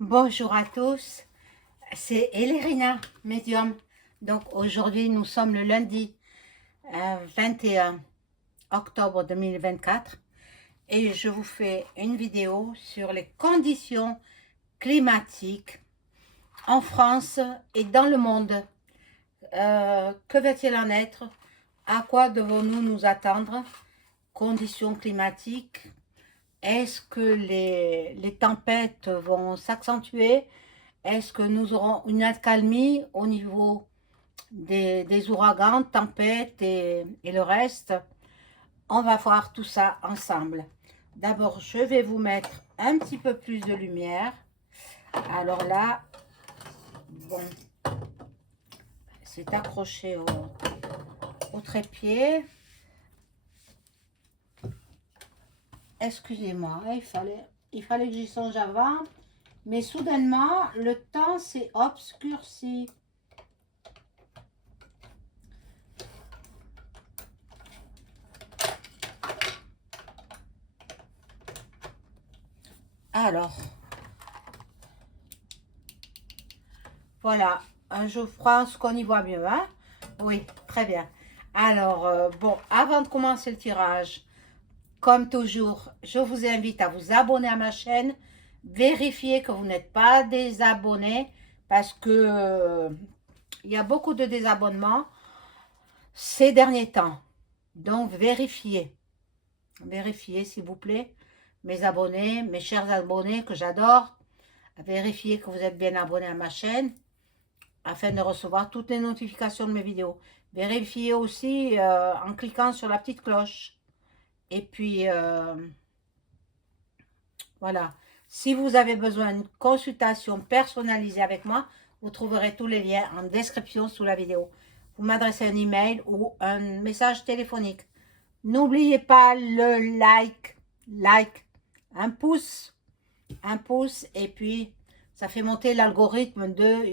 Bonjour à tous, c'est Elérina, médium. Donc aujourd'hui, nous sommes le lundi 21 octobre 2024 et je vous fais une vidéo sur les conditions climatiques en France et dans le monde. Que va-t-il en être? À quoi devons-nous nous attendre? Conditions climatiques. Est-ce que les tempêtes vont s'accentuer? Est-ce que nous aurons une accalmie au niveau des ouragans, tempêtes et le reste? On va voir tout ça ensemble. D'abord, je vais vous mettre un petit peu plus de lumière. Alors là, bon, c'est accroché au trépied. Excusez-moi, il fallait que j'y songe avant. Mais soudainement, le temps s'est obscurci. Alors, voilà, je pense qu'on y voit mieux, hein? Oui, très bien. Alors, bon, avant de commencer le tirage, comme toujours, je vous invite à vous abonner à ma chaîne. Vérifiez que vous n'êtes pas désabonné parce que il y a beaucoup de désabonnements ces derniers temps. Donc, vérifiez. Vérifiez, s'il vous plaît, mes abonnés, mes chers abonnés que j'adore. Vérifiez que vous êtes bien abonnés à ma chaîne afin de recevoir toutes les notifications de mes vidéos. Vérifiez aussi en cliquant sur la petite cloche. Et puis, voilà. Si vous avez besoin d'une consultation personnalisée avec moi, vous trouverez tous les liens en description sous la vidéo. Vous m'adressez un email ou un message téléphonique. N'oubliez pas le like, un pouce, et puis ça fait monter l'algorithme de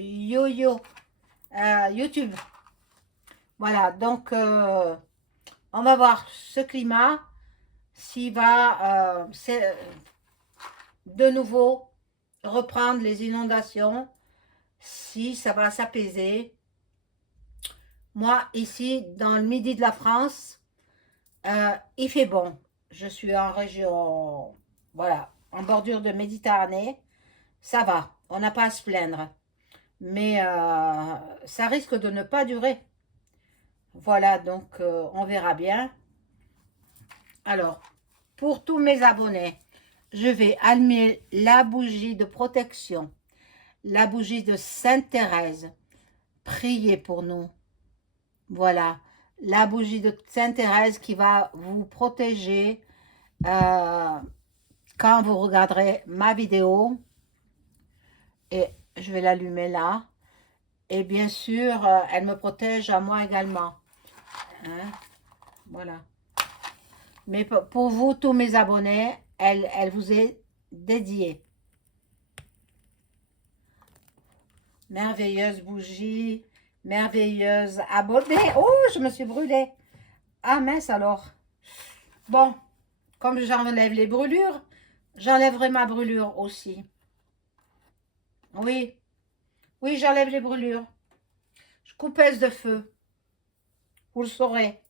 YouTube. Voilà, donc on va voir ce climat, s'il va de nouveau reprendre les inondations, si ça va s'apaiser. Moi, ici, dans le midi de la France, il fait bon. Je suis en région, voilà, en bordure de Méditerranée. Ça va, on n'a pas à se plaindre. Mais ça risque de ne pas durer. Voilà, donc on verra bien. Alors, pour tous mes abonnés, je vais allumer la bougie de protection, la bougie de Sainte Thérèse. Priez pour nous. Voilà, la bougie de Sainte Thérèse qui va vous protéger quand vous regarderez ma vidéo. Et je vais l'allumer là. Et bien sûr, elle me protège à moi également. Hein? Voilà. Mais pour vous, tous mes abonnés, elle vous est dédiée. Merveilleuse bougie, merveilleuse abonnée. Oh, je me suis brûlée. Ah mince alors. Bon, comme j'enlève les brûlures, j'enlèverai ma brûlure aussi. Oui, oui, j'enlève les brûlures. Je coupeuse de feu. Vous le saurez.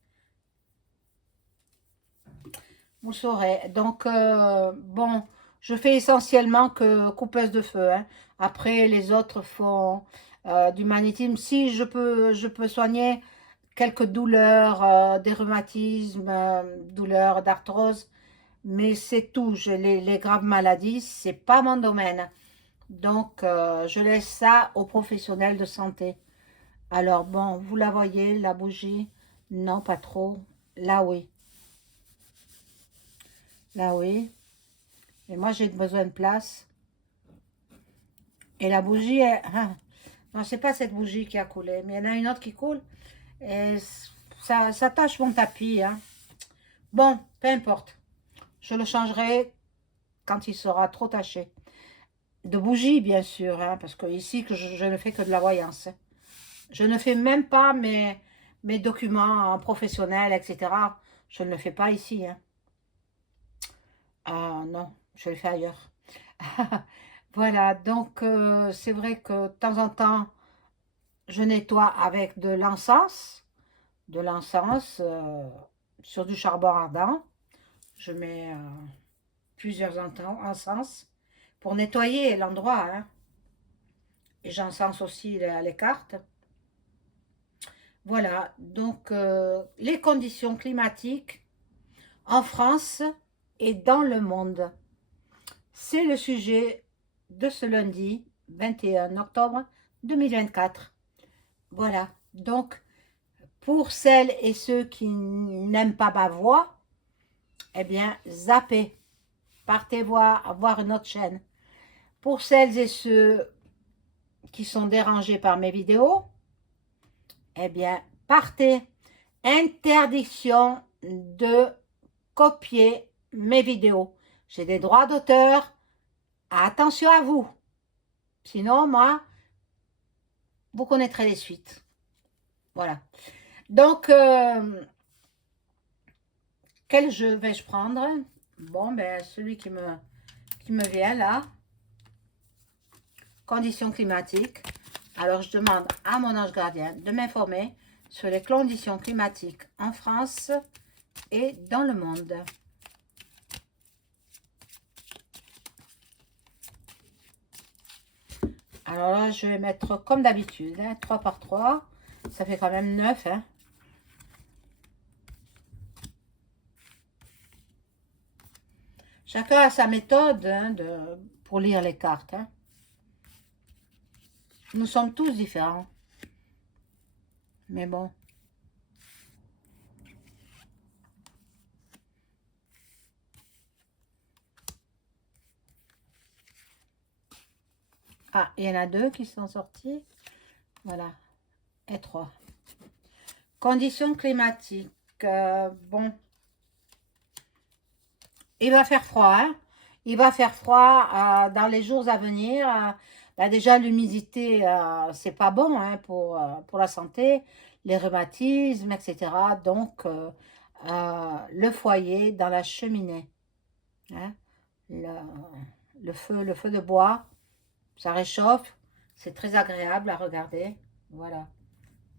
Vous le saurez. Donc, bon, je fais essentiellement que coupeuse de feu. Hein. Après, les autres font du magnétisme. Si je peux soigner quelques douleurs, des rhumatismes, douleurs d'arthrose, mais c'est tout. Les graves maladies, c'est pas mon domaine. Donc, je laisse ça aux professionnels de santé. Alors, bon, vous la voyez, la bougie? Non, pas trop. Là, oui. Là, oui. Et moi, j'ai besoin de place. Et la bougie, hein, non, c'est pas cette bougie qui a coulé, mais il y en a une autre qui coule. Et ça tâche mon tapis. Hein. Bon, peu importe. Je le changerai quand il sera trop taché. De bougie, bien sûr, hein, parce que ici, je ne fais que de la voyance. Je ne fais même pas mes documents professionnels, etc. Je ne le fais pas ici. Hein. Ah non, je le fais ailleurs. Voilà, donc c'est vrai que de temps en temps, je nettoie avec de l'encens sur du charbon ardent. Je mets plusieurs encens pour nettoyer l'endroit, hein. Et j'encense aussi les cartes. Voilà, donc les conditions climatiques en France et dans le monde. C'est le sujet de ce lundi 21 octobre 2024. Voilà, donc pour celles et ceux qui n'aiment pas ma voix, eh bien zappez, partez voir une autre chaîne. Pour celles et ceux qui sont dérangés par mes vidéos, eh bien partez. Interdiction de copier mes vidéos. J'ai des droits d'auteur. Attention à vous. Sinon, moi, vous connaîtrez les suites. Voilà. Donc, quel jeu vais-je prendre? Bon, ben, celui qui me vient là. Conditions climatiques. Alors, je demande à mon ange gardien de m'informer sur les conditions climatiques en France et dans le monde. Alors là, je vais mettre comme d'habitude, hein, 3 par 3. Ça fait quand même 9. Hein. Chacun a sa méthode hein, pour lire les cartes. Hein. Nous sommes tous différents. Mais bon. Ah, il y en a 2 qui sont sortis. Voilà. Et 3. Conditions climatiques. Bon. Il va faire froid. Hein. Il va faire froid dans les jours à venir. Bah déjà, l'humidité, c'est pas bon hein, pour la santé, les rhumatismes, etc. Donc, le foyer dans la cheminée. Hein, le feu de bois, ça réchauffe. C'est très agréable à regarder. Voilà.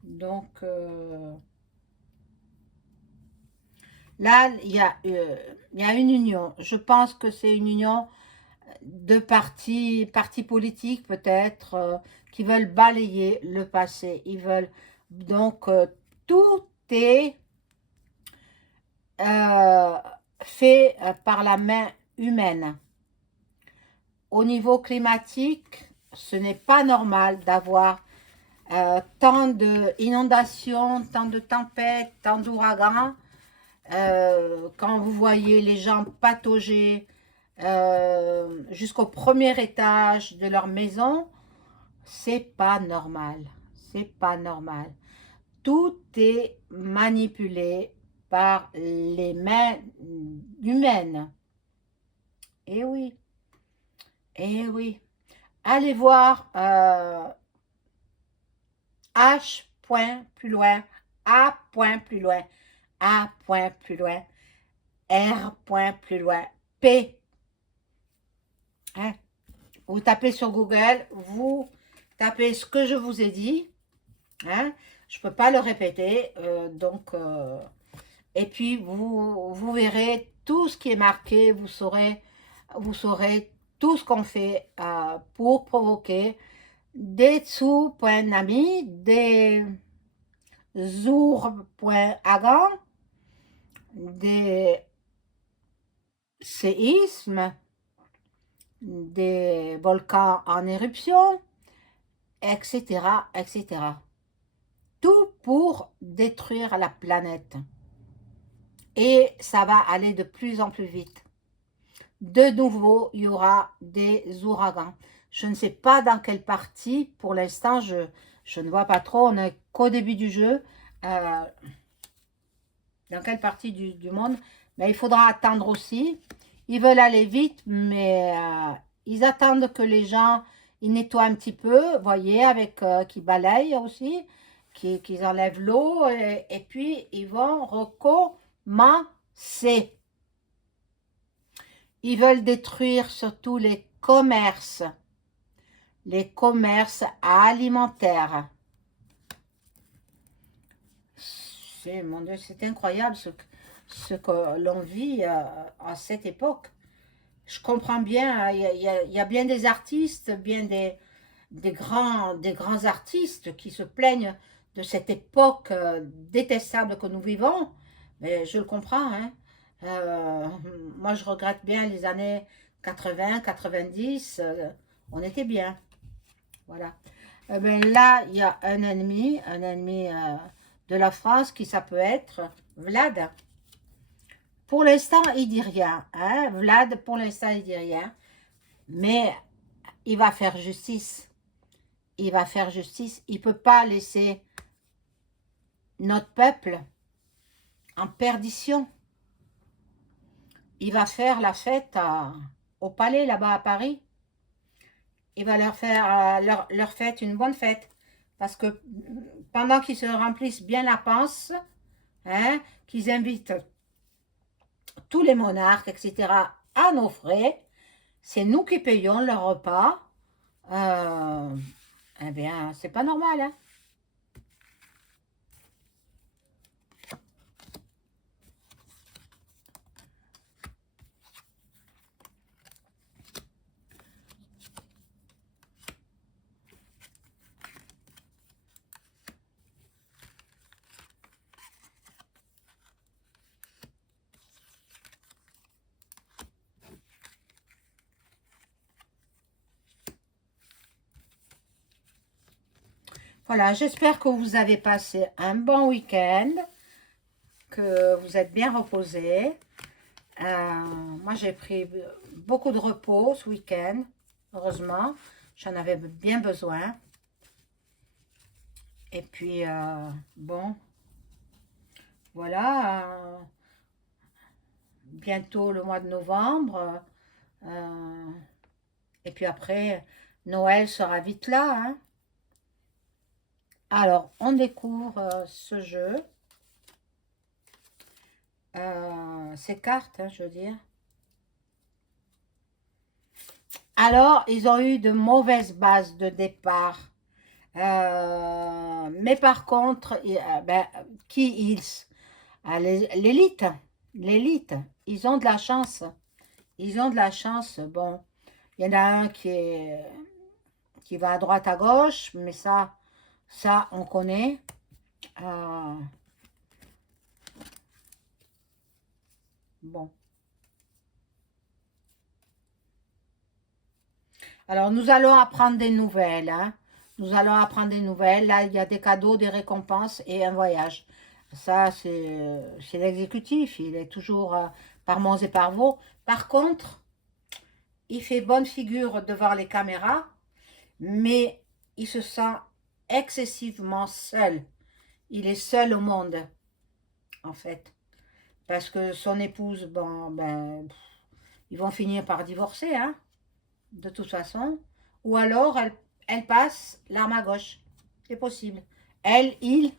Donc, là, il y a une union. Je pense que c'est une union de partis politiques peut-être, qui veulent balayer le passé. Ils veulent donc tout est euh, fait par la main humaine. Au niveau climatique, ce n'est pas normal d'avoir tant d'inondations, tant de tempêtes, tant d'ouragans. Quand vous voyez les gens patauger jusqu'au premier étage de leur maison, c'est pas normal. C'est pas normal. Tout est manipulé par les mains humaines. Eh oui, eh oui. Allez voir H point plus loin, A point plus loin, A point plus loin, R point plus loin, P. Hein? Vous tapez sur Google, vous tapez ce que je vous ai dit. Hein? Je ne peux pas le répéter. Et puis, vous verrez tout ce qui est marqué. Vous saurez tout ce qu'on fait pour provoquer des tsunami, des ouragans, des séismes, des volcans en éruption, etc., etc. Tout pour détruire la planète. Et ça va aller de plus en plus vite. De nouveau, il y aura des ouragans. Je ne sais pas dans quelle partie. Pour l'instant, je ne vois pas trop. On n'est qu'au début du jeu. Dans quelle partie du monde. Mais il faudra attendre aussi. Ils veulent aller vite, mais ils attendent que les gens ils nettoient un petit peu. Vous voyez, avec qui balayent aussi. Qu'ils enlèvent l'eau. Et puis, ils vont recommencer. Ils veulent détruire surtout les commerces. les commerces alimentaires. Mon Dieu, c'est incroyable ce que l'on vit à cette époque. Je comprends bien, hein, il y a bien des artistes, bien des grands artistes qui se plaignent de cette époque détestable que nous vivons, mais je le comprends. Hein. Euh, Moi, je regrette bien les années 80, 90, on était bien. Voilà. Ben là, il y a un ennemi de la France qui ça peut être Vlad. Pour l'instant, il dit rien. Hein. Vlad, pour l'instant, il dit rien. Mais il va faire justice. Il va faire justice. Il ne peut pas laisser notre peuple en perdition. Il va faire la fête au palais là-bas à Paris. Il va leur faire leur fête une bonne fête. Parce que pendant qu'ils se remplissent bien la panse, hein, qu'ils invitent tous les monarques, etc., à nos frais, c'est nous qui payons leur repas. Euh, eh bien, c'est pas normal, hein. Voilà, j'espère que vous avez passé un bon week-end, que vous êtes bien reposés. Moi, j'ai pris beaucoup de repos ce week-end, heureusement. J'en avais bien besoin. Et puis, bon, voilà. Bientôt le mois de novembre. euh, et puis après, Noël sera vite là. Hein. Alors, on découvre ce jeu. Ces cartes, hein, je veux dire. Alors, ils ont eu de mauvaises bases de départ. Mais par contre, ben, qui ils? L'élite. L'élite. Ils ont de la chance. Ils ont de la chance. Bon, il y en a un qui va à droite, à gauche, mais ça on connaît. Euh, bon. Alors, nous allons apprendre des nouvelles. Hein. Nous allons apprendre des nouvelles. Là, il y a des cadeaux, des récompenses et un voyage. Ça, c'est l'exécutif. Il est toujours par Mons et par Vaux. Par contre, il fait bonne figure devant les caméras, mais il se sent excessivement seul. Il est seul au monde, en fait. Parce que son épouse, bon, ben, ils vont finir par divorcer, hein, de toute façon. Ou alors, elle passe l'arme à gauche. C'est possible. Elle, il,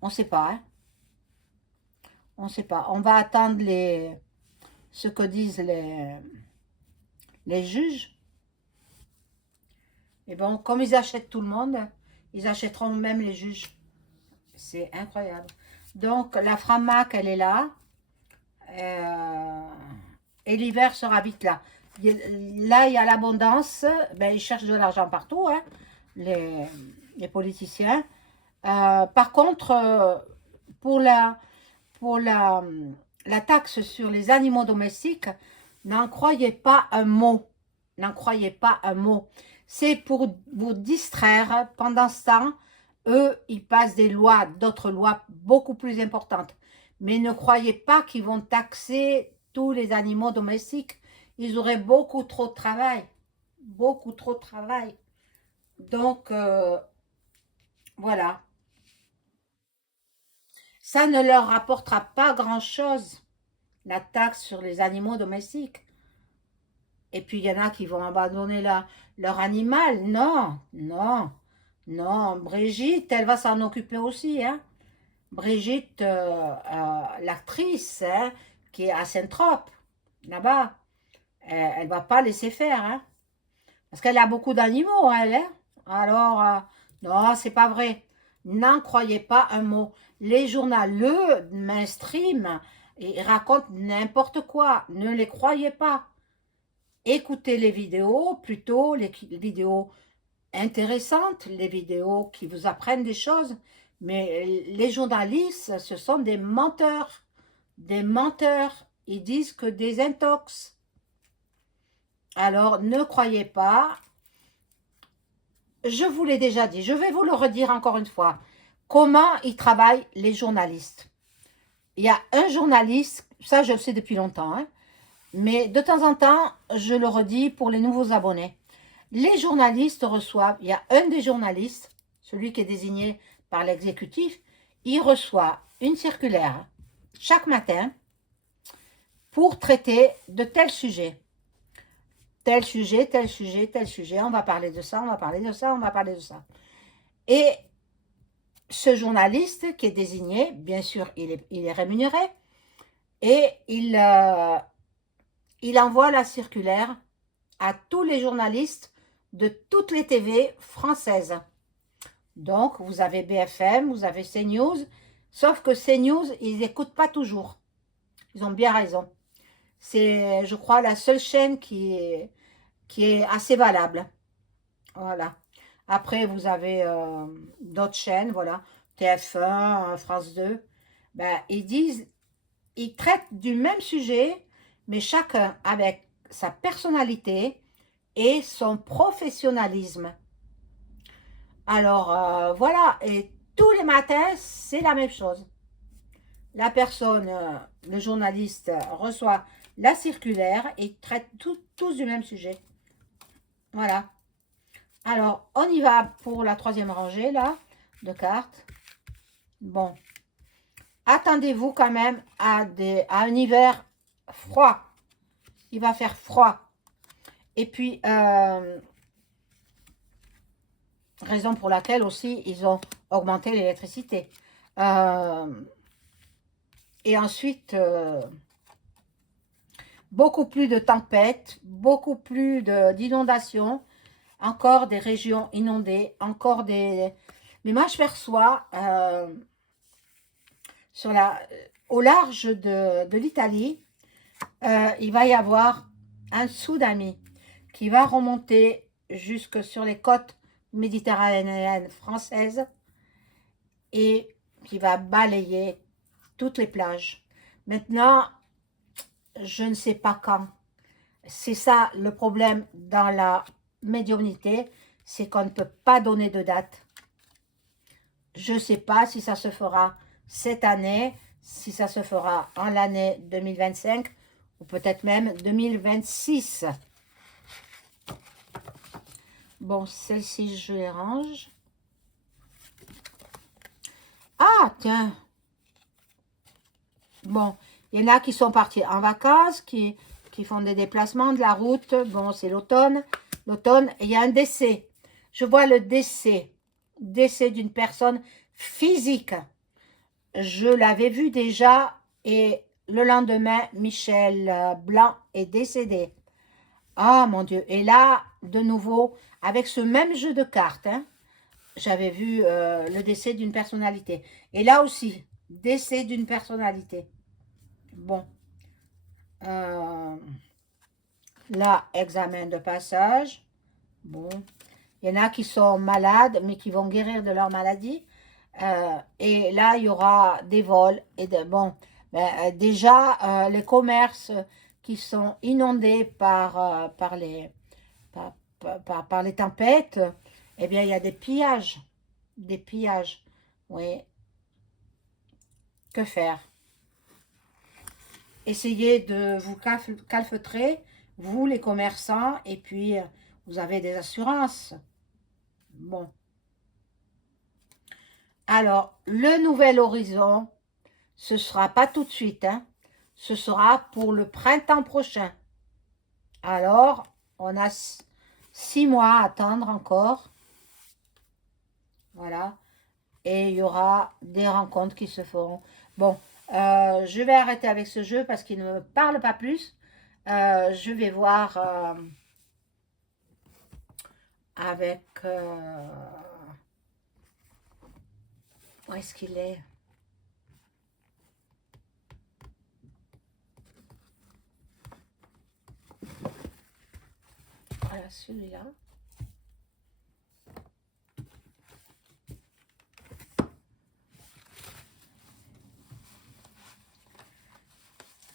on ne sait pas. Hein. On ne sait pas. On va attendre ce que disent les juges. Et bon, comme ils achètent tout le monde, ils achèteront même les juges. C'est incroyable. Donc, la Framac, elle est là. Euh, et l'hiver sera vite là. Là, il y a l'abondance. Ben, ils cherchent de l'argent partout, hein, les politiciens. Par contre, pour pour la, la taxe sur les animaux domestiques, n'en croyez pas un mot. N'en croyez pas un mot. C'est pour vous distraire. Pendant ce temps, eux, ils passent des lois, d'autres lois beaucoup plus importantes. Mais ne croyez pas qu'ils vont taxer tous les animaux domestiques. Ils auraient beaucoup trop de travail. Beaucoup trop de travail. Donc, voilà. Ça ne leur rapportera pas grand-chose, la taxe sur les animaux domestiques. Et puis, il y en a qui vont abandonner leur animal. Non, non, non. Brigitte, elle va s'en occuper aussi. Hein. Brigitte, l'actrice, hein, qui est à Saint-Trope, là-bas, elle ne va pas laisser faire. Hein. Parce qu'elle a beaucoup d'animaux, elle. Hein. Alors, non, c'est pas vrai. N'en croyez pas un mot. Les journaux mainstream, ils racontent n'importe quoi. Ne les croyez pas. Écoutez les vidéos, plutôt les vidéos intéressantes, les vidéos qui vous apprennent des choses. Mais les journalistes, ce sont des menteurs. Des menteurs. Ils disent que des intox. Alors, ne croyez pas. Je vous l'ai déjà dit, je vais vous le redire encore une fois. Comment ils travaillent les journalistes? Il y a un journaliste, ça je le sais depuis longtemps, hein, mais de temps en temps, je le redis pour les nouveaux abonnés. Les journalistes reçoivent, il y a un des journalistes, celui qui est désigné par l'exécutif, il reçoit une circulaire chaque matin pour traiter de tel sujet. Tel sujet, tel sujet, tel sujet, on va parler de ça, on va parler de ça, on va parler de ça. Et ce journaliste qui est désigné, bien sûr, il est rémunéré, et il envoie la circulaire à tous les journalistes de toutes les TV françaises. Donc, vous avez BFM, vous avez CNews, sauf que CNews, ils n'écoutent pas toujours. Ils ont bien raison. C'est, je crois, la seule chaîne qui est assez valable. Voilà. Après, vous avez d'autres chaînes, voilà. TF1, France 2. Ben, ils traitent du même sujet, mais chacun avec sa personnalité et son professionnalisme. Alors, voilà. Et tous les matins, c'est la même chose. La personne, le journaliste, reçoit la circulaire et traite tous du même sujet. Voilà. Alors, on y va pour la troisième rangée, là, de cartes. Bon. Attendez-vous quand même à un hiver froid. Il va faire froid. Et puis, raison pour laquelle aussi, ils ont augmenté l'électricité. Et ensuite, beaucoup plus de tempêtes, beaucoup plus d'inondations. Encore des régions inondées, encore des... Mais moi, je perçois au large de l'Italie, il va y avoir un tsunami qui va remonter jusque sur les côtes méditerranéennes françaises et qui va balayer toutes les plages. Maintenant, je ne sais pas quand. C'est ça le problème dans la médiumnité, c'est qu'on ne peut pas donner de date. Je ne sais pas si ça se fera cette année, si ça se fera en l'année 2025 ou peut-être même 2026. Bon, celle-ci, je les range. Ah, tiens. Bon, il y en a qui sont partis en vacances, qui font des déplacements de la route. Bon, c'est l'automne. L'automne, il y a un décès. Je vois le décès d'une personne physique. Je l'avais vu déjà et le lendemain, Michel Blanc est décédé. Ah, mon Dieu. Et là, de nouveau, avec ce même jeu de cartes, hein, j'avais vu le décès d'une personnalité. Et là aussi, décès d'une personnalité. Bon. Là, examen de passage. Bon. Il y en a qui sont malades, mais qui vont guérir de leur maladie. Et là, il y aura des vols. Et bon, ben, déjà, les commerces qui sont inondés par les tempêtes, eh bien, il y a des pillages. Des pillages. Oui. Que faire? Essayez de vous calfeutrer, vous les commerçants, et puis vous avez des assurances. Bon. Alors, le nouvel horizon, ce ne sera pas tout de suite, hein. Ce sera pour le printemps prochain. Alors, on a 6 mois à attendre encore. Voilà. Et il y aura des rencontres qui se feront. Bon, je vais arrêter avec ce jeu parce qu'il ne me parle pas plus. Je vais voir avec... où est-ce qu'il est? Voilà, celui-là.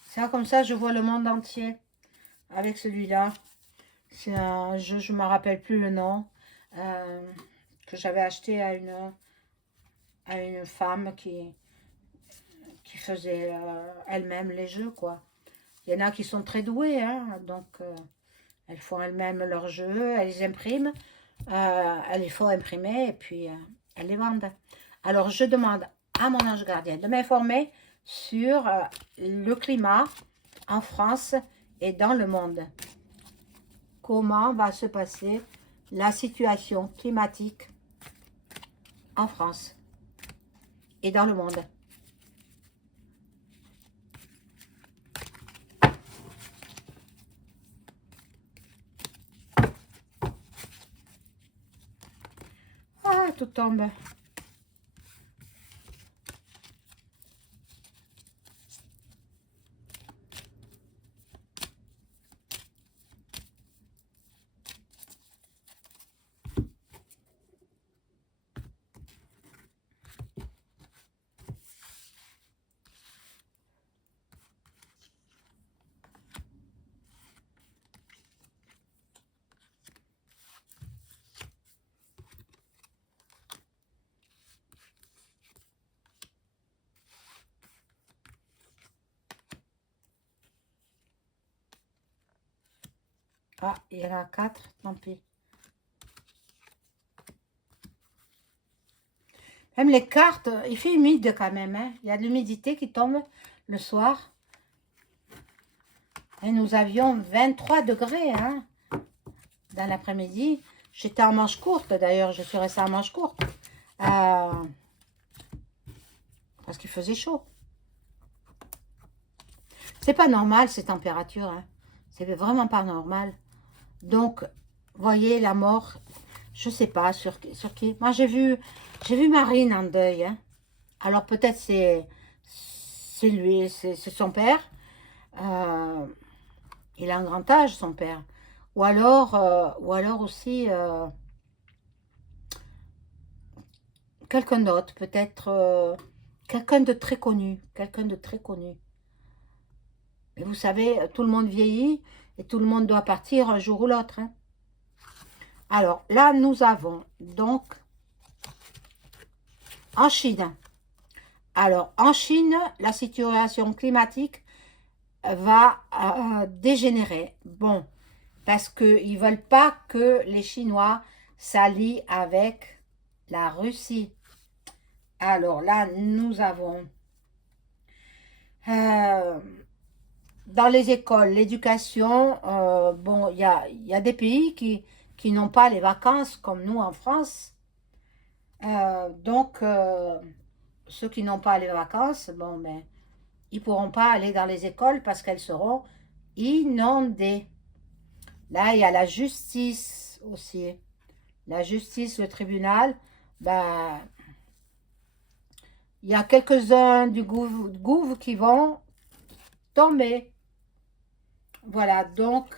Ça, comme ça, je vois le monde entier avec celui-là. C'est un jeu, je ne me rappelle plus le nom, que j'avais acheté à une femme qui faisait elle-même les jeux, quoi. Il y en a qui sont très douées, hein, donc elles font elles-mêmes leurs jeux, elles les impriment, elles les font imprimer et puis elles les vendent. Alors, je demande à mon ange gardien de m'informer sur le climat en France et dans le monde. Comment va se passer la situation climatique en France et dans le monde. Ah, tout tombe. Ah, il y en a 4, tant pis. Même les cartes, il fait humide quand même. Hein. Il y a de l'humidité qui tombe le soir. Et nous avions 23 degrés hein, dans l'après-midi. J'étais en manche courte d'ailleurs, je suis restée en manche courte. Parce qu'il faisait chaud. C'est pas normal ces températures. Hein. C'est vraiment pas normal. Donc, voyez la mort. Je sais pas sur qui. Moi j'ai vu Marine en deuil. Hein. Alors peut-être c'est lui, c'est son père. Il a un grand âge, son père. Ou alors aussi quelqu'un d'autre, peut-être quelqu'un de très connu. Quelqu'un de très connu. Mais vous savez, tout le monde vieillit et tout le monde doit partir un jour ou l'autre. Hein. Alors là, nous avons donc en Chine. Alors en Chine, la situation climatique va dégénérer. Bon, parce qu'ils ne veulent pas que les Chinois s'allient avec la Russie. Alors là, nous avons euh, dans les écoles, l'éducation, bon, il y a des pays qui n'ont pas les vacances comme nous en France. Donc, ceux qui n'ont pas les vacances, bon, ben, ils ne pourront pas aller dans les écoles parce qu'elles seront inondées. Là, il y a la justice aussi. La justice, le tribunal, ben, il y a quelques-uns du gouv qui vont tomber. Voilà, donc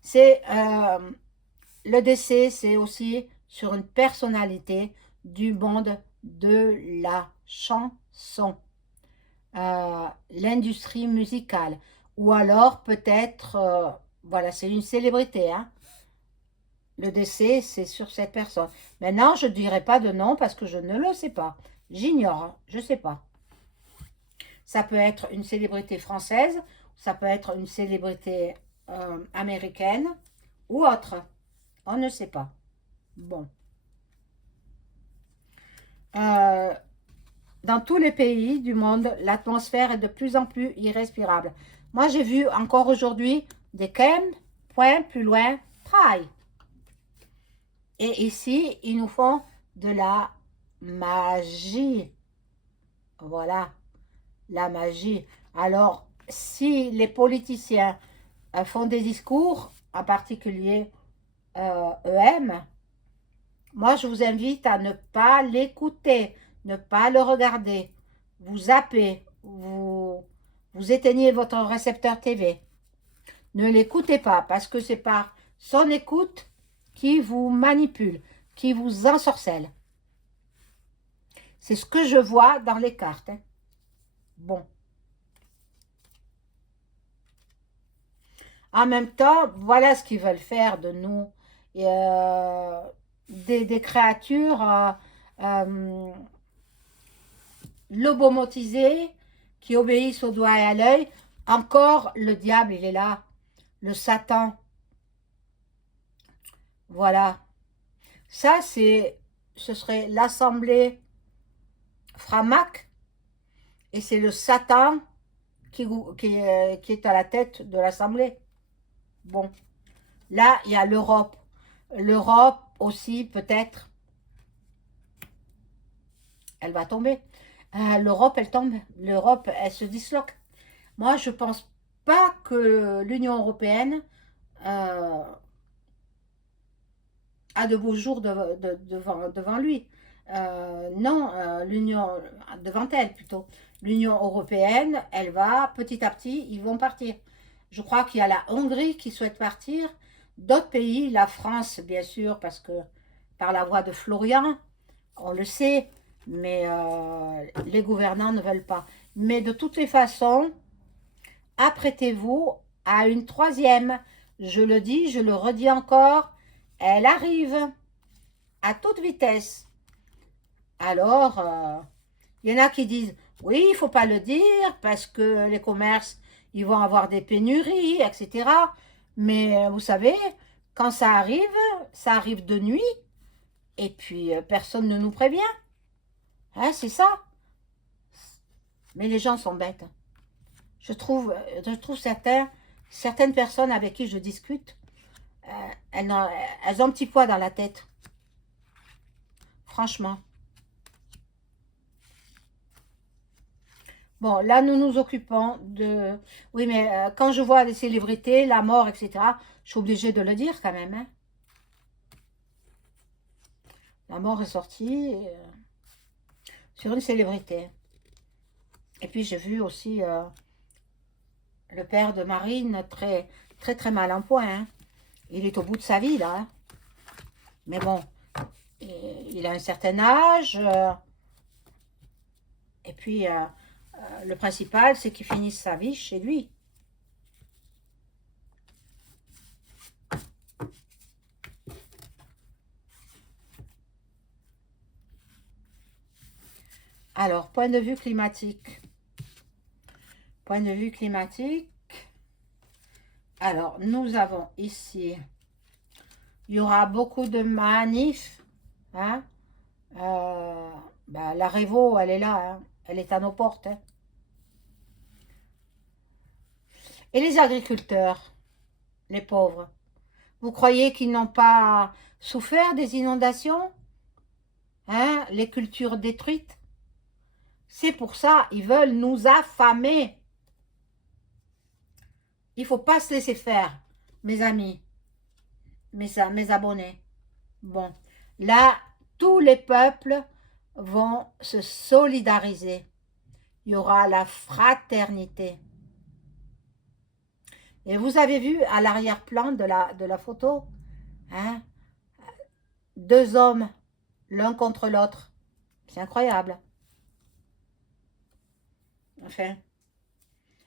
c'est le décès, c'est aussi sur une personnalité du monde de la chanson, l'industrie musicale, ou alors peut-être, voilà, c'est une célébrité, hein. Le décès, c'est sur cette personne. Maintenant, je ne dirai pas de nom parce que je ne le sais pas. J'ignore, hein, je ne sais pas. Ça peut être une célébrité française, ça peut être une célébrité américaine ou autre. On ne sait pas. Bon. Euh, dans tous les pays du monde, l'atmosphère est de plus en plus irrespirable. Moi, j'ai vu encore aujourd'hui des camps, point plus loin, trail. Et ici, ils nous font de la magie. Voilà, la magie. Alors, si les politiciens font des discours, en particulier EM, moi je vous invite à ne pas l'écouter, ne pas le regarder. Vous zappez, vous éteignez votre récepteur TV. Ne l'écoutez pas parce que c'est par son écoute qui vous manipule, qui vous ensorcelle. C'est ce que je vois dans les cartes. Hein. Bon. En même temps, voilà ce qu'ils veulent faire de nous. Et, des créatures lobomotisées qui obéissent au doigt et à l'œil. Encore, le diable, il est là. Le Satan. Voilà. Ça, ce serait l'assemblée Framac. Et c'est le Satan qui est à la tête de l'assemblée. Bon. Là, il y a l'Europe. L'Europe aussi, peut-être, elle va tomber. L'Europe, elle tombe. L'Europe, elle se disloque. Moi, je ne pense pas que l'Union européenne a de beaux jours devant lui. Non, l'Union, devant elle plutôt. L'Union européenne, elle va petit à petit, ils vont partir. Je crois qu'il y a la Hongrie qui souhaite partir, d'autres pays, la France bien sûr, parce que par la voix de Florian, on le sait, mais les gouvernants ne veulent pas. Mais de toutes les façons, apprêtez-vous à une troisième. Je le dis, je le redis encore, elle arrive à toute vitesse. Alors, il y en a qui disent, oui, il ne faut pas le dire parce que les commerces, ils vont avoir des pénuries, etc. Mais vous savez, quand ça arrive de nuit, et puis personne ne nous prévient. Hein, c'est ça. Mais les gens sont bêtes. Je trouve certaines personnes avec qui je discute, elles ont un petit poids dans la tête. Franchement. Bon, là, nous nous occupons de... Oui, mais quand je vois les célébrités, la mort, etc., je suis obligée de le dire quand même. Hein. La mort est sortie sur une célébrité. Et puis, j'ai vu aussi le père de Marine très, très, très mal en point. Hein. Il est au bout de sa vie, là. Hein. Mais bon, il a un certain âge. Et puis, le principal, c'est qu'il finisse sa vie chez lui. Alors, point de vue climatique. Point de vue climatique. Alors, nous avons ici, il y aura beaucoup de manifs. Hein? La Révo, elle est là. Hein? Elle est à nos portes. Hein? Et les agriculteurs, les pauvres, vous croyez qu'ils n'ont pas souffert des inondations? Hein? Les cultures détruites? C'est pour ça, ils veulent nous affamer. Il ne faut pas se laisser faire, mes amis, mes abonnés. Bon, là, tous les peuples vont se solidariser. Il y aura la fraternité. Et vous avez vu à l'arrière-plan de la photo, hein, deux hommes, l'un contre l'autre. C'est incroyable. Enfin,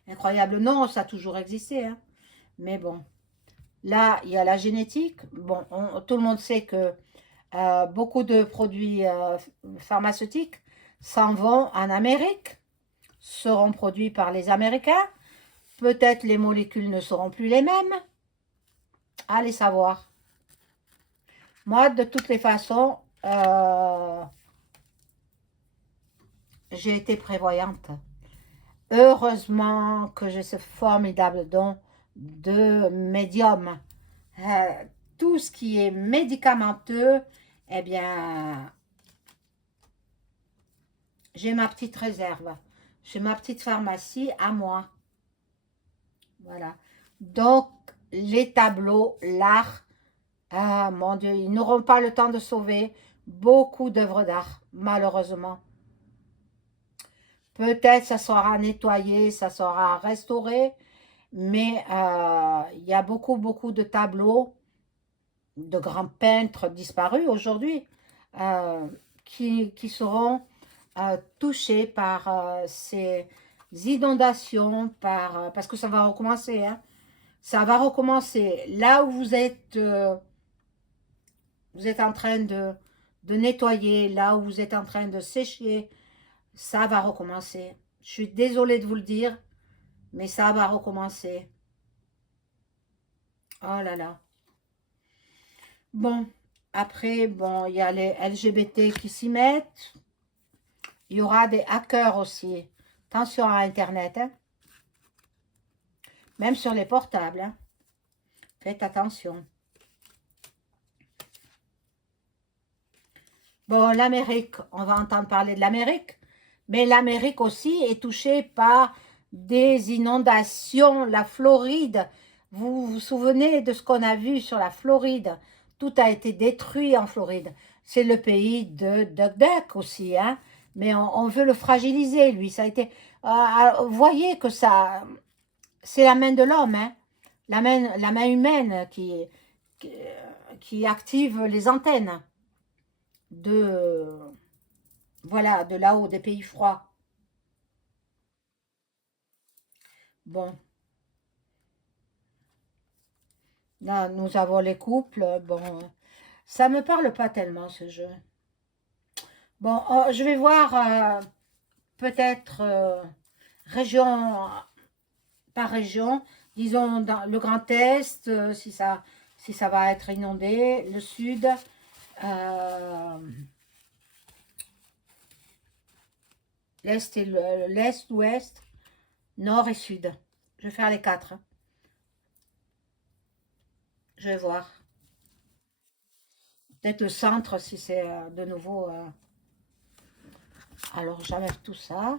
incroyable, non, ça a toujours existé. Hein. Mais bon, là, il y a la génétique. Bon, tout le monde sait que beaucoup de produits pharmaceutiques s'en vont en Amérique, seront produits par les Américains. Peut-être les molécules ne seront plus les mêmes. Allez savoir. Moi, de toutes les façons, j'ai été prévoyante. Heureusement que j'ai ce formidable don de médium. Tout ce qui est médicamenteux, eh bien, j'ai ma petite réserve. J'ai ma petite pharmacie à moi. Voilà. Donc, les tableaux, l'art, ah mon Dieu, ils n'auront pas le temps de sauver beaucoup d'œuvres d'art, malheureusement. Peut-être ça sera nettoyé, ça sera restauré, mais il y a beaucoup, beaucoup de tableaux de grands peintres disparus aujourd'hui euh, qui seront touchés par ces inondations, parce que ça va recommencer, hein. Ça va recommencer. Là où vous êtes en train de nettoyer, là où vous êtes en train de sécher, ça va recommencer. Je suis désolée de vous le dire, mais ça va recommencer. Oh là là. Bon, après, bon, il y a les LGBT qui s'y mettent. Il y aura des hackers aussi. Attention à Internet, hein. Même sur les portables, hein. Faites attention. Bon, l'Amérique, on va entendre parler de l'Amérique. Mais l'Amérique aussi est touchée par des inondations. La Floride, vous vous souvenez de ce qu'on a vu sur la Floride? Tout a été détruit en Floride. C'est le pays de Duck Duck aussi, hein? Mais on veut le fragiliser, lui. Ça a été. Vous voyez que ça, c'est la main de l'homme, hein? La main humaine qui, qui active les antennes de, voilà, de là-haut, des pays froids. Bon, là, nous avons les couples. Bon, ça me parle pas tellement ce jeu. Bon, oh, je vais voir peut-être région par région. Disons dans le Grand Est, si ça va être inondé. Le Sud, euh, l'Est et l'Est, Ouest, Nord et Sud. Je vais faire les quatre, hein. Je vais voir. Peut-être le centre si c'est de nouveau. Alors j'enlève tout ça.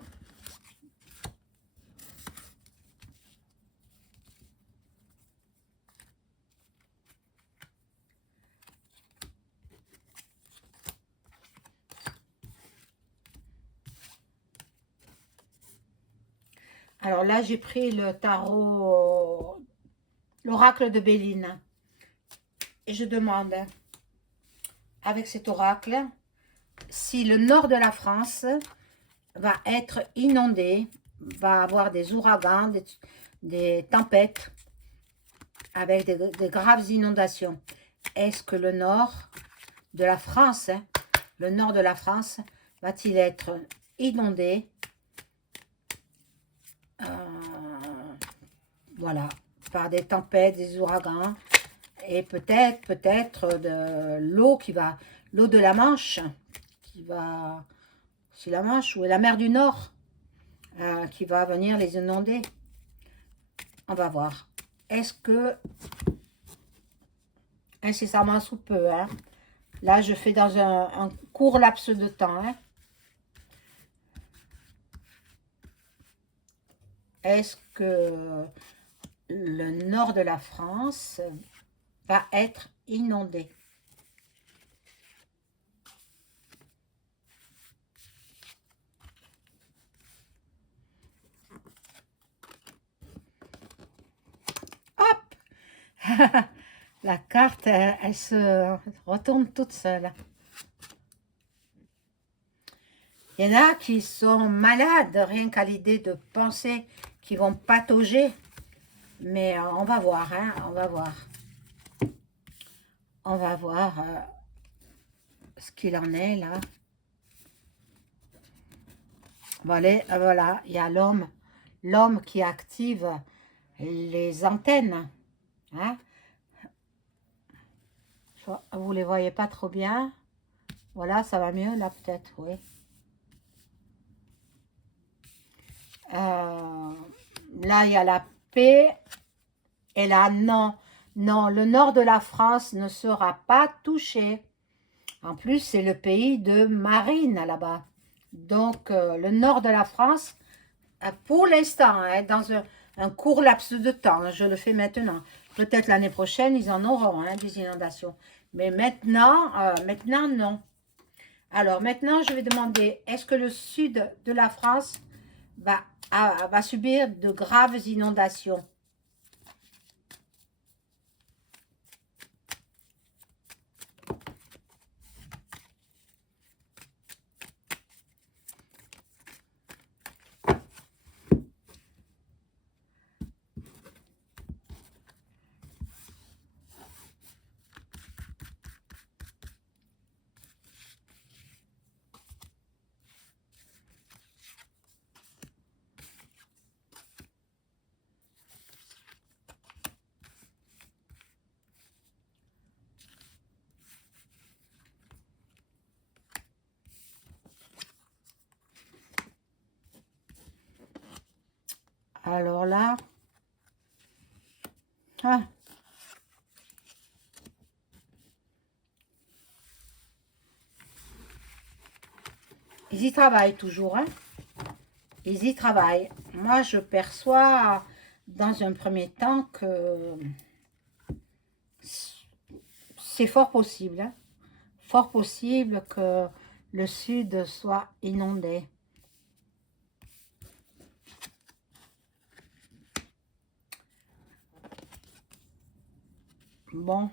Alors là, j'ai pris le tarot, l'oracle de Béline. Et je demande, avec cet oracle, si le nord de la France va être inondé, va avoir des ouragans, des tempêtes, avec des graves inondations. Est-ce que le nord de la France, hein, le nord de la France, va-t-il être inondé? Voilà, par des tempêtes, des ouragans, et peut-être de l'eau l'eau de la Manche, qui va, c'est la Manche ou la mer du Nord, qui va venir les inonder. On va voir. Est-ce que, incessamment sous peu, hein, là je fais dans un court laps de temps, hein, est-ce que le nord de la France va être inondé? Hop. La carte, elle se retourne toute seule. Il y en a qui sont malades, rien qu'à l'idée de penser qu'ils vont patauger. Mais on va voir, hein, on va voir. On va voir ce qu'il en est là. Voilà, il y a l'homme qui active les antennes, hein. Vous les voyez pas trop bien. Voilà, ça va mieux là peut-être, oui. Là, il y a la paix. Et là, non, non, le nord de la France ne sera pas touché. En plus, c'est le pays de marine là-bas. Donc, le nord de la France, pour l'instant, hein, un court laps de temps. Je le fais maintenant. Peut-être l'année prochaine, ils en auront hein, des inondations. Mais maintenant, maintenant, non. Alors, maintenant, je vais demander, est-ce que le sud de la France va subir de graves inondations? Alors là, ah, ils y travaillent toujours, hein. Ils y travaillent. Moi, je perçois dans un premier temps que c'est fort possible, hein. Fort possible que le sud soit inondé. Bon,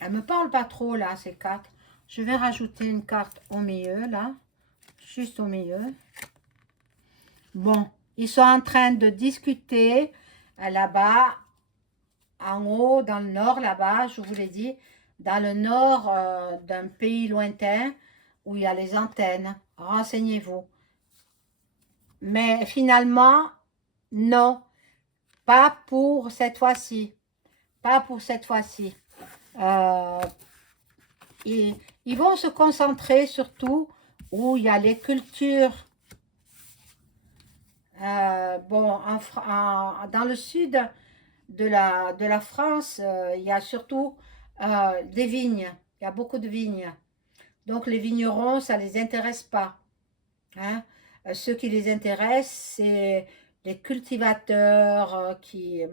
elle me parle pas trop là, ces cartes. Je vais rajouter une carte au milieu là, juste au milieu. Bon, ils sont en train de discuter là-bas, en haut, dans le nord là-bas, je vous l'ai dit, dans le nord d'un pays lointain où il y a les antennes. Renseignez-vous. Mais finalement, non, pas pour cette fois-ci. Pas pour cette fois-ci. Euh, ils vont se concentrer surtout où il y a les cultures. Bon, dans le sud de la France, il y a surtout des vignes. Il y a beaucoup de vignes. Donc les vignerons, ça ne les intéresse pas. Hein. Ce qui les intéresse, c'est les cultivateurs qui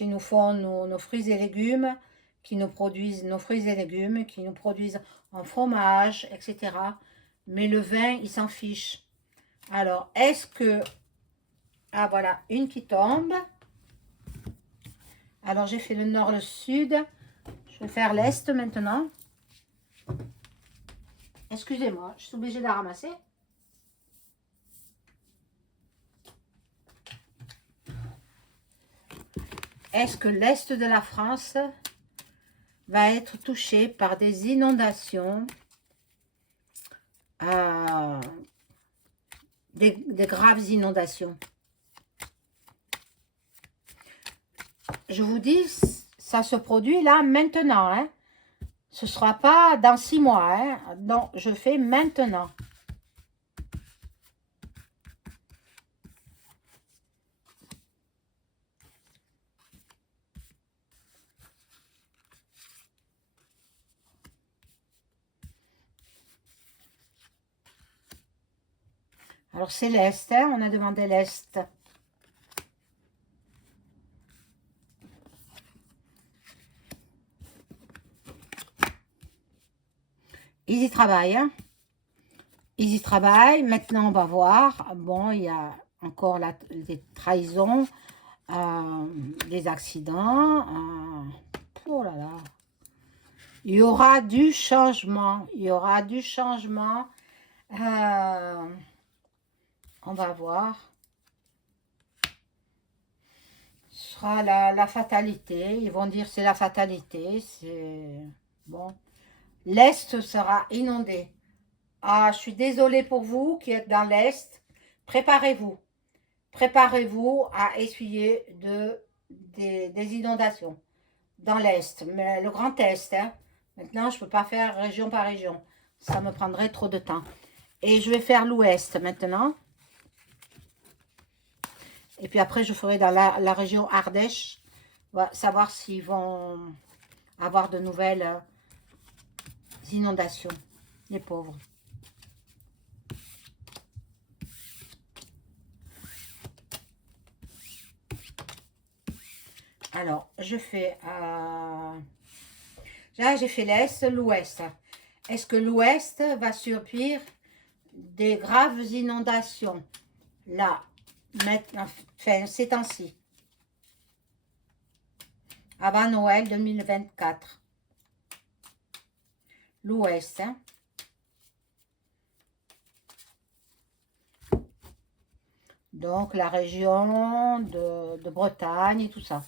nous font nos fruits et légumes, qui nous produisent nos fruits et légumes, qui nous produisent en fromage, etc. Mais le vin, ils s'en fichent. Alors, est-ce que... Ah, voilà, une qui tombe. Alors, j'ai fait le nord, le sud. Je vais faire l'est maintenant. Excusez-moi, je suis obligée de la ramasser. Est-ce que l'est de la France va être touché par des inondations, des graves inondations? Je vous dis, ça se produit là maintenant. Hein. Ce ne sera pas dans 6 mois. Hein. Non, je fais maintenant. Alors, c'est l'Est, hein, on a demandé l'Est. Ils y travaillent, hein. Ils y travaillent. Maintenant, on va voir. Bon, il y a encore des trahisons, des accidents. Oh là là. Il y aura du changement. Il y aura du changement. On va voir. Ce sera la fatalité. Ils vont dire c'est la fatalité. C'est bon. L'Est sera inondé. Ah, je suis désolée pour vous qui êtes dans l'Est. Préparez-vous. Préparez-vous à essuyer des inondations dans l'Est. Mais le Grand Est, hein. Maintenant, je ne peux pas faire région par région. Ça me prendrait trop de temps. Et je vais faire l'Ouest maintenant. Et puis après, je ferai dans la région Ardèche. On va savoir s'ils vont avoir de nouvelles inondations. Les pauvres. Alors, là, j'ai fait l'Est, l'Ouest. Est-ce que l'Ouest va subir des graves inondations? Là, maintenant, enfin, ces temps-ci. Avant Noël 2024. L'Ouest, hein. Donc, la région de Bretagne et tout ça.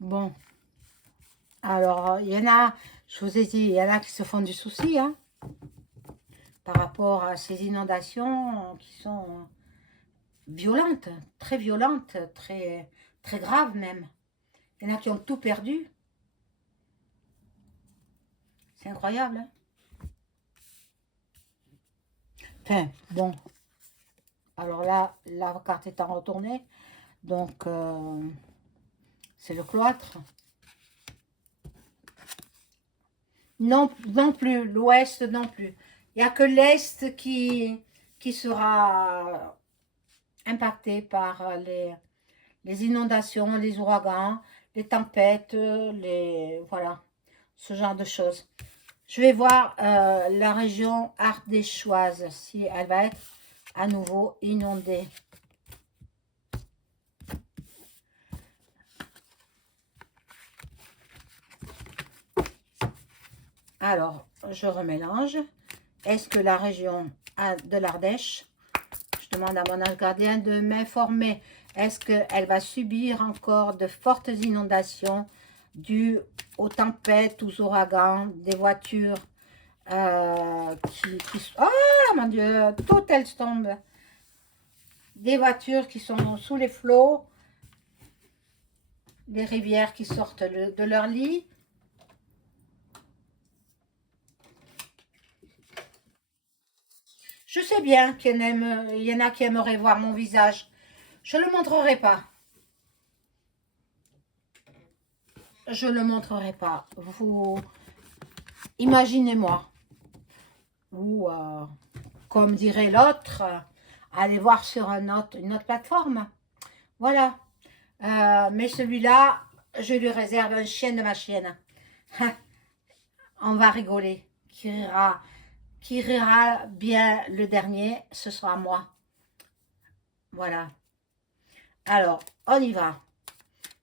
Bon, alors, il y en a, je vous ai dit, il y en a qui se font du souci, hein, par rapport à ces inondations qui sont violentes, très, très graves même. Il y en a qui ont tout perdu. C'est incroyable, hein. Enfin, bon, alors là, la carte étant retournée, donc c'est le cloître. Non, non plus, l'ouest non plus. Il n'y a que l'est qui sera impacté par les inondations, les ouragans, les tempêtes, voilà, ce genre de choses. Je vais voir la région ardéchoise, si elle va être à nouveau inondée. Alors, je remélange. Est-ce que la région de l'Ardèche, je demande à mon ange gardien de m'informer, est-ce qu'elle va subir encore de fortes inondations dues aux tempêtes, aux ouragans, des voitures oh mon Dieu, toutes elles tombent. Des voitures qui sont sous les flots, des rivières qui sortent de leur lit. Je sais bien qu'il y en a qui aimeraient voir mon visage. Je ne le montrerai pas. Je ne le montrerai pas. Vous imaginez-moi. Ou, comme dirait l'autre, allez voir sur une autre plateforme. Voilà. Mais celui-là, je lui réserve un chien de ma chienne. On va rigoler. Qui rira bien le dernier, ce sera moi. Voilà. Alors, on y va.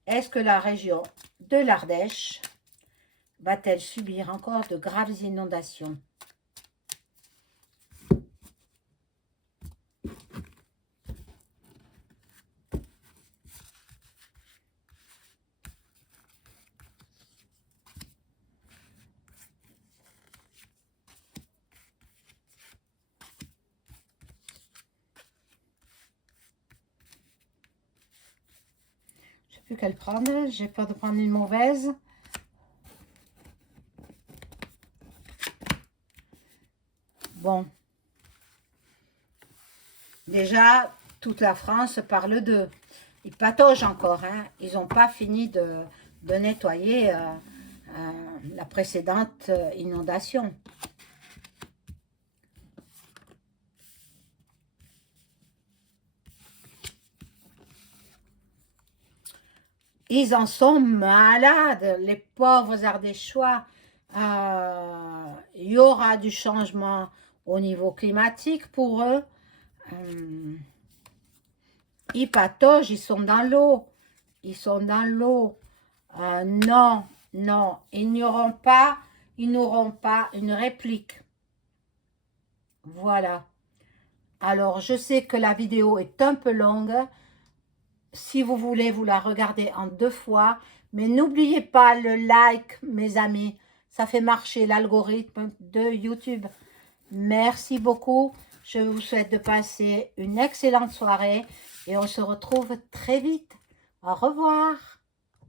Est-ce que la région de l'Ardèche va-t-elle subir encore de graves inondations? Je ne sais plus quelle prendre. J'ai peur de prendre une mauvaise. Bon. Déjà, toute la France parle d'eux. Ils pataugent encore, hein. Ils n'ont pas fini de nettoyer la précédente inondation. Ils en sont malades, les pauvres Ardéchois. Il y aura du changement au niveau climatique pour eux. Ils pataugent, ils sont dans l'eau. Ils sont dans l'eau. Non, non, ils n'auront pas une réplique. Voilà. Alors, je sais que la vidéo est un peu longue. Si vous voulez, vous la regardez en 2 fois. Mais n'oubliez pas le like, mes amis. Ça fait marcher l'algorithme de YouTube. Merci beaucoup. Je vous souhaite de passer une excellente soirée. Et on se retrouve très vite. Au revoir.